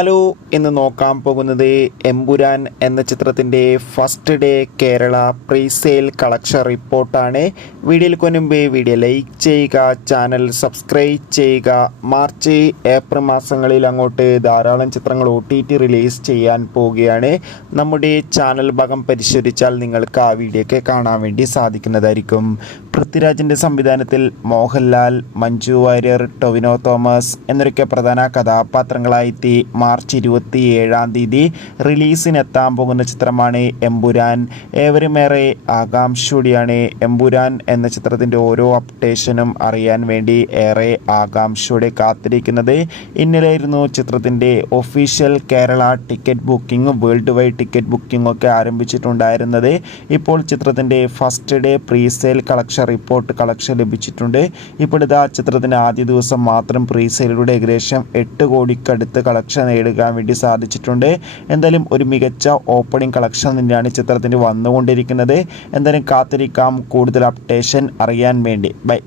Hello എന്ന് നോക്കാൻ പോകുന്നത് എമ്പുരാൻ എന്ന ചിത്രത്തിൻ്റെ first day Kerala pre sale collection റിപ്പോർട്ടാണ്. വീഡിയോയിൽ മുൻപ് വീഡിയോ ലൈക്ക് ചെയ്യുക, ചാനൽ സബ്സ്ക്രൈബ് ചെയ്യുക. മാർച്ച് ഏപ്രിൽ മാസങ്ങളിൽ അങ്ങോട്ട് ധാരാളം ചിത്രങ്ങൾ OTT റിലീസ് ചെയ്യാൻ പോവുകയാണ്. നമ്മുടെ ചാനൽ ഭാഗം പരിശോധിച്ചാൽ നിങ്ങൾക്ക് ആ വീഡിയോയ്ക്ക് കാണാൻ വേണ്ടി സാധിക്കുന്നതായിരിക്കും. പൃഥ്വിരാജിൻ്റെ സംവിധാനത്തിൽ മോഹൻലാൽ, മഞ്ജു വാര്യർ, ടൊവിനോ തോമസ് എന്നൊക്കെ പ്രധാന കഥാപാത്രങ്ങളായി മാർച്ച് 27 റിലീസിനെത്താൻ പോകുന്ന ചിത്രമാണ് എമ്പുരാൻ. ഏവരുമേറെ ആകാംക്ഷയോടെയാണ് എമ്പുരാൻ എന്ന ചിത്രത്തിൻ്റെ ഓരോ അപ്ഡേഷനും അറിയാൻ വേണ്ടി ഏറെ ആകാംക്ഷയോടെ കാത്തിരിക്കുന്നത്. ഇന്നലെയായിരുന്നു ചിത്രത്തിൻ്റെ official Kerala ticket booking, world wide ticket booking ഒക്കെ ആരംഭിച്ചിട്ടുണ്ടായിരുന്നത്. ഇപ്പോൾ ചിത്രത്തിൻ്റെ first day pre sale collection report ലഭിച്ചിട്ടുണ്ട്. ഇപ്പോഴത്തെ ചിത്രത്തിൻ്റെ ആദ്യ ദിവസം മാത്രം പ്രീ സെയിലൂടെ ഏകദേശം 8 കോടിക്കടുത്ത് കളക്ഷൻ നേടുവാൻ വേണ്ടി സാധിച്ചിട്ടുണ്ട്. എന്തായാലും ഒരു മികച്ച ഓപ്പണിംഗ് കളക്ഷൻ തന്നെയാണ് ചിത്രത്തിന് വന്നുകൊണ്ടിരിക്കുന്നത്. എന്തായാലും കാത്തിരിക്കാം കൂടുതൽ അപ്ഡേഷൻ അറിയാൻ വേണ്ടി. ബൈ.